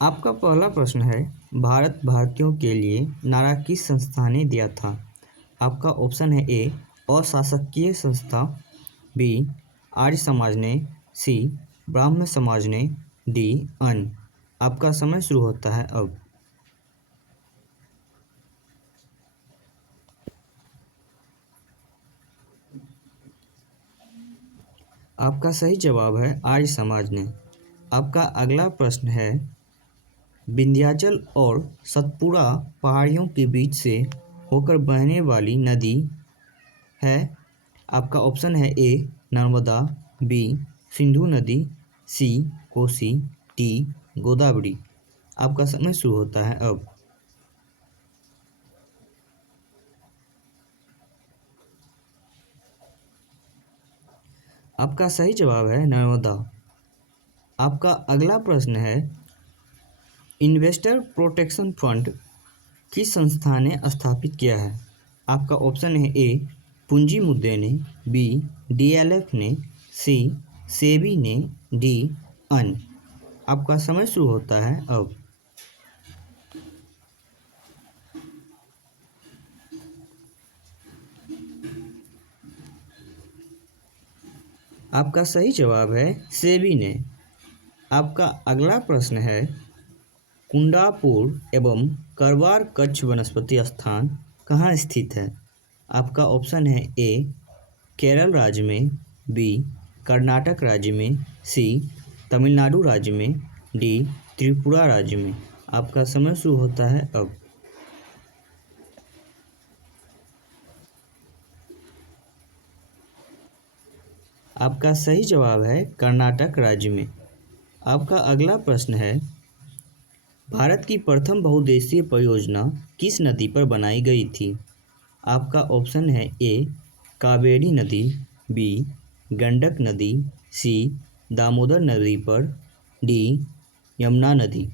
आपका पहला प्रश्न है, भारत भारतीयों के लिए नारा किस संस्था ने दिया था? आपका ऑप्शन है ए अशासकीय संस्था, बी आर्य समाज ने, सी ब्राह्म समाज ने, डी अन्य। आपका समय शुरू होता है अब। आपका सही जवाब है आर्य समाज ने। आपका अगला प्रश्न है, विंध्याचल और सतपुड़ा पहाड़ियों के बीच से होकर बहने वाली नदी है। आपका ऑप्शन है ए नर्मदा, बी सिंधु नदी, सी कोसी, डी गोदावरी। आपका समय शुरू होता है अब। आपका सही जवाब है नर्मदा। आपका अगला प्रश्न है, इन्वेस्टर प्रोटेक्शन फंड किस संस्था ने स्थापित किया है? आपका ऑप्शन है ए पूंजी मुद्दे ने, बी डीएलएफ ने, सी सेबी ने, डी अन्य। आपका समय शुरू होता है अब। आपका सही जवाब है सेबी ने। आपका अगला प्रश्न है, कुंडापुर एवं करवार कच्छ वनस्पति स्थान कहाँ स्थित है? आपका ऑप्शन है ए केरल राज्य में, बी कर्नाटक राज्य में, सी तमिलनाडु राज्य में, डी त्रिपुरा राज्य में। आपका समय शुरू होता है अब। आपका सही जवाब है कर्नाटक राज्य में। आपका अगला प्रश्न है, भारत की प्रथम बहुउद्देशीय परियोजना किस नदी पर बनाई गई थी? आपका ऑप्शन है ए कावेरी नदी, बी गंडक नदी, सी दामोदर नदी पर, डी यमुना नदी।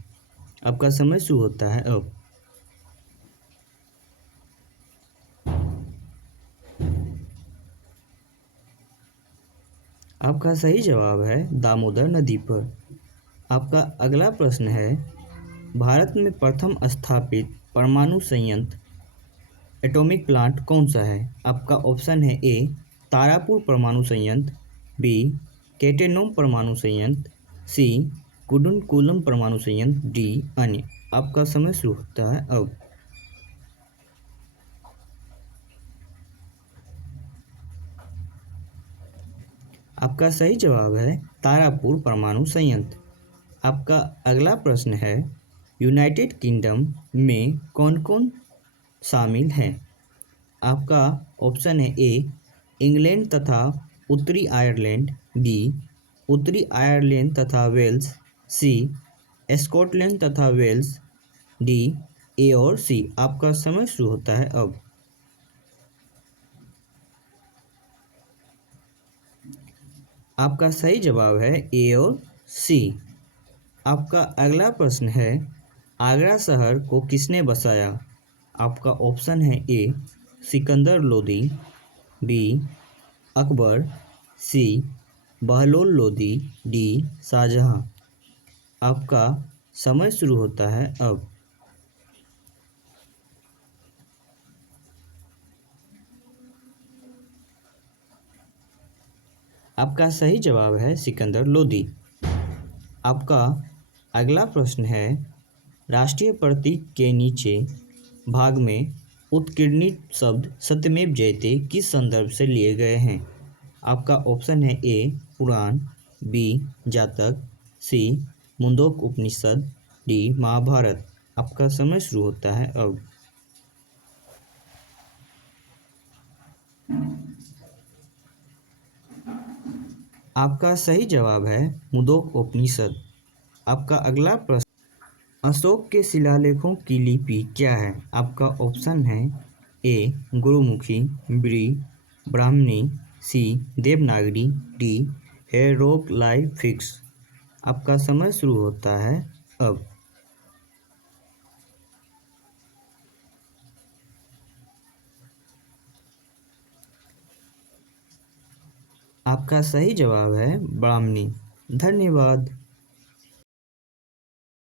आपका समय शुरू होता है अब। आपका सही जवाब है दामोदर नदी पर। आपका अगला प्रश्न है, भारत में प्रथम स्थापित परमाणु संयंत्र एटॉमिक प्लांट कौन सा है? आपका ऑप्शन है ए तारापुर परमाणु संयंत्र, बी केटेनोम परमाणु संयंत्र, सी कुडुनकुलम परमाणु संयंत्र, डी अन्य। आपका समय शुरू होता है अब। आपका सही जवाब है तारापुर परमाणु संयंत्र। आपका अगला प्रश्न है, यूनाइटेड किंगडम में कौन कौन शामिल हैं? आपका ऑप्शन है ए इंग्लैंड तथा उत्तरी आयरलैंड, बी उत्तरी आयरलैंड तथा वेल्स, सी स्कॉटलैंड तथा वेल्स, डी ए और सी। आपका समय शुरू होता है अब। आपका सही जवाब है ए और सी। आपका अगला प्रश्न है, आगरा शहर को किसने बसाया? आपका ऑप्शन है ए सिकंदर लोदी, बी अकबर, सी बहलोल लोदी, डी शाहजहां। आपका समय शुरू होता है अब। आपका सही जवाब है सिकंदर लोदी। आपका अगला प्रश्न है, राष्ट्रीय प्रतीक के नीचे भाग में उत्कीर्णित शब्द सत्यमेव जयते किस संदर्भ से लिए गए हैं? आपका ऑप्शन है ए पुराण, बी जातक, सी मुंडक उपनिषद, डी महाभारत। आपका समय शुरू होता है अब। आपका सही जवाब है मुंडक उपनिषद। आपका अगला प्रश्न, अशोक के शिलालेखों की लिपि क्या है? आपका ऑप्शन है ए गुरुमुखी, बी ब्राह्मणी, सी देवनागरी, डी हेरोग्लाइफिक्स। आपका समय शुरू होता है अब। आपका सही जवाब है ब्राह्मणी। धन्यवाद।